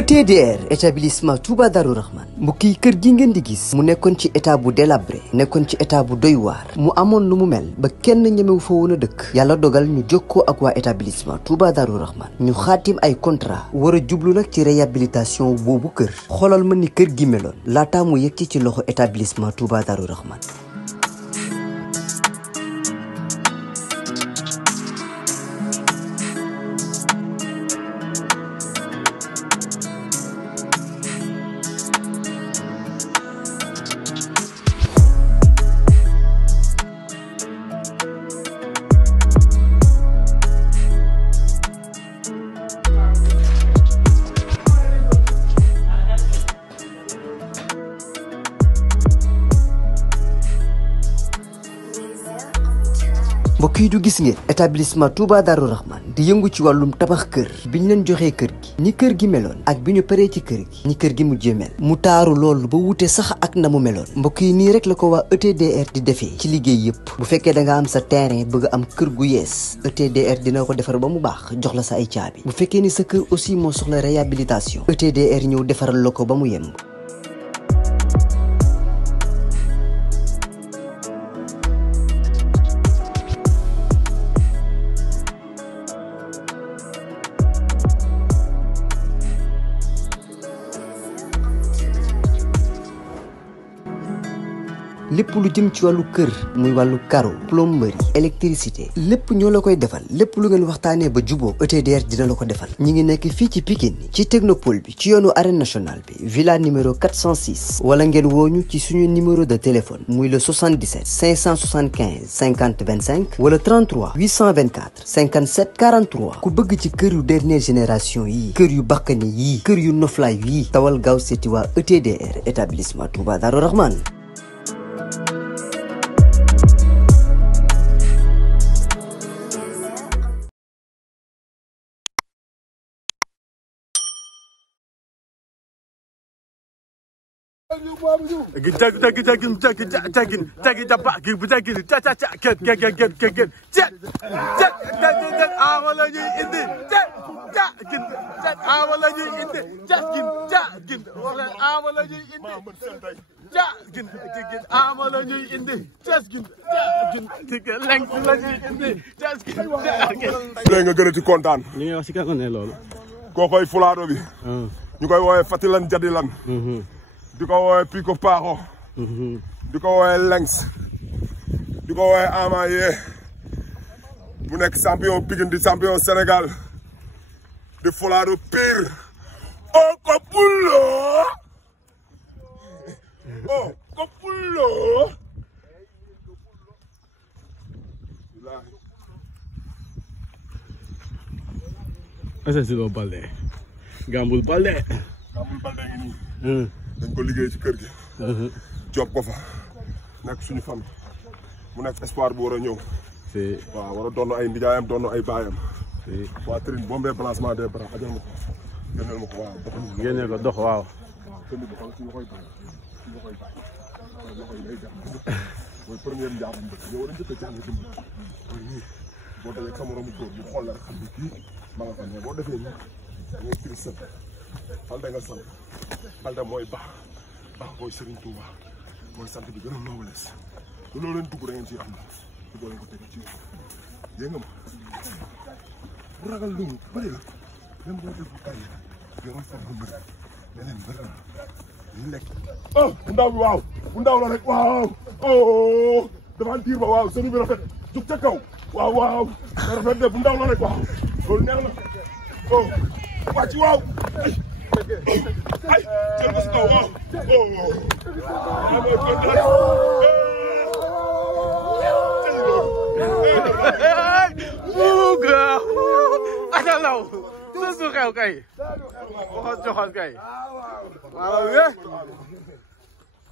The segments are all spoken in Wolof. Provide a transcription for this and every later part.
ETDR établissement Touba Darou Rahman mbokk yi kër gi ngeen di gis mu nekkoon ci état bu délabré nekkoon ci état bu doy waar mu amoon lu mu mel ba kenn ñemewu fa woon a dëkk yàlla dogal ñu jokkoo ak waa établissement Touba Darou Rahman ñu xaatim ay contrat war a jublu nag ci réhabilitation boobu kër xoolal ma ni kër gi meloon laataa mu yegg ci loxo établissement Touba Darou Rahman. mbokk yi du gis ngeen établissement Touba Darou Rahman di yëngu ci wàllum tabax kër bi ñu leen joxee kër gi ni kër gi meloon ak bi ñu paree ci kër gi ni kër gi mujjee mel mu taaru loolu ba wute sax ak na mu meloon mbokk yi nii rek la ko waa ETDR di defee ci liggéey yëpp bu fekkee da nga am sa terrain bëgg am kër gu yees ETDR dina ko defar ba mu baax jox la sa ay caabi bu fekkee ni sa kër aussi moo soxla réhabilitation ETDR ñëw defaral la ko ba mu yemb. lépp lu jëm ci wàllu kër muy wàllu carreau plomberie électricité lépp ñoo la koy defal lépp lu ngeen waxtaanee ba juboo ETDR dina la ko defal ñi ngi nekk fii ci Pikine ci technopole bi ci yoonu arène nationale bi villa numéro 406 wala ngeen wooñu ci suñu numéro de téléphone muy le 77 575 50 25 wala 33 824 57 43 ku bëgg ci kër yu dernière génération yii kër yu bakkane yii kër yu noflaay yii tawal gaaw seeti waa ETDR établissement Touba Darou Rahman. nga gën a ci kontaan li ngay wax ci kan ne loolu koo koy fulaado bi ñu koy woowee Fatilan Jadilan di ko woowee Pico Paaxo di ko woowee Lengs di ko woowee Ama Yee mu nekk champion Pikine di champion Sénégal di fulaado pire o Kopullo o Kopullo Assassino Balde Gambul Balde ngi nii dañ ko liggéey ci kër gi job ko fa nekk suñu fan mu nekk espoir bu war a ñëw waaw war a doon ay ndijaayam doon ay baayam waa Trine bombé placement des bras ajal ma ko génneel ma ko waaw génneel ko dox waaw tënd bi xool suñu koy bàyyi suñu koy bàyyi loxo yi day jàpp mooy première njaabam dëkk yow war a njëkk a jàng dimb mooy nii boo dajee sa moromu góor ñu xool la rek xam ne kii ma nga fa mais boo defee nii da ngay cristal Balde nga sant Balde mooy baax mooy Serigne Touba mooy sant bi gën a nobles lu loolu leen dugg da ngeen ciy am na du boo leen ko teg ci dégg nga ma bu ragal lu bëri la même boo def bu tari yoron fa bu mbër leneen bëri na ñu lekk oh bu ndaw bi waaw bu ndaw la rek waaw oh devanture ba waaw sënu bi rafet jug ca kaw waaw rafet de bu ndaw la rek waaw loolu neex na oh wàcc waaw ay jël ko si kaw waaw atalaw su xew kay waxal joxal kay waaw ye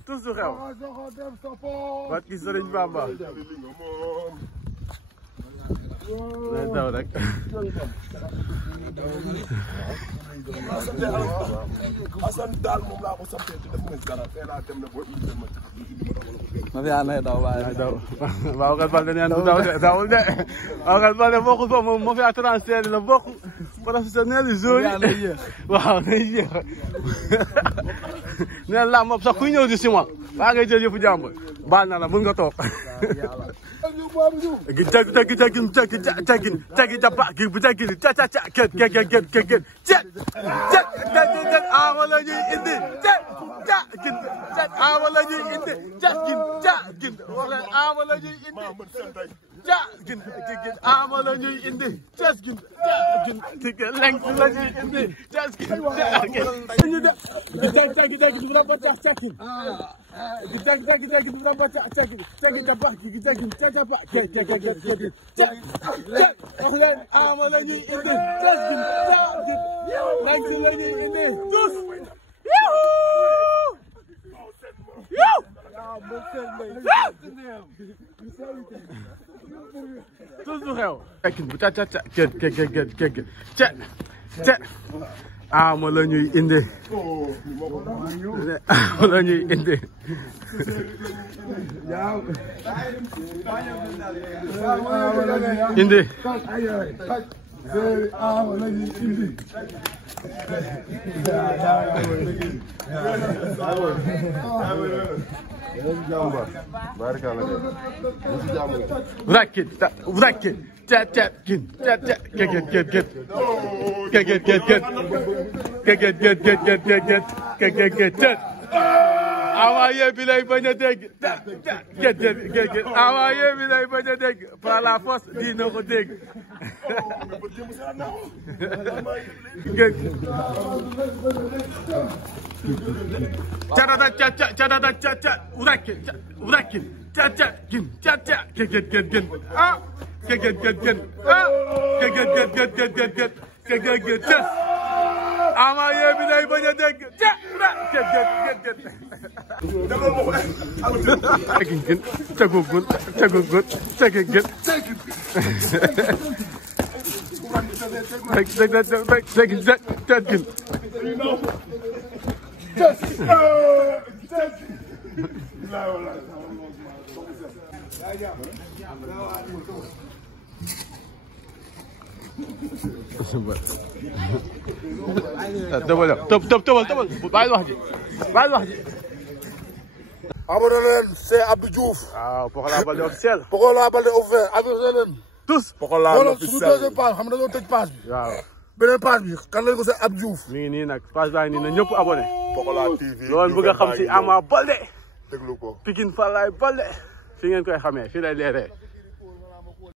tout su xew barki Sëriñ Bamba day daw rek. Assane daal moom laa ko santee te def nañ dara tey laa dem na boo indi ma ma fi ànd ak daw waaye. daw Babacar Baldé nee na du daw de dawul de Babacar Baldé bokkul foofu moom moo fi transfert la bokk professionnel jour yi waaw day yéex nee la moom sax kuy ñëw di si ma waa ngay jël yëfu jàmbur baal na la mun nga toog tegi jaba gi bu tegi ca ama la ñuy indi ama la ñuy indi wax leen ama la ñuy indi ama la ñuy indi lenk la ñuy indi tous du xew tekin bu ca ama la ñuy indi ama la ñuy indi indi Awaye bi lay bañ a dégg awaye bi lay bañ a dégg par la force dina ko dégg Awaye bi lay bañ a dégg tëbal bàyyi wax ji abonné leen c'est Abdou Diouf. waaw Pokola Baldé officiel. Pokola Baldé officiel abonné leen. tous Pokola officiel suñu deuxième page xam nga dañoo tëj page bi. waaw beneen page bi kan lañ ko c'est Abdou Diouf. mi ngi nii nag page baa ngi nii na ñëpp abonné. Pokola TV loolu bëgg a xam si Ama Baldé. déglu ko Pikine Falaye Baldé fi ngeen koy xamee fii lay leeree.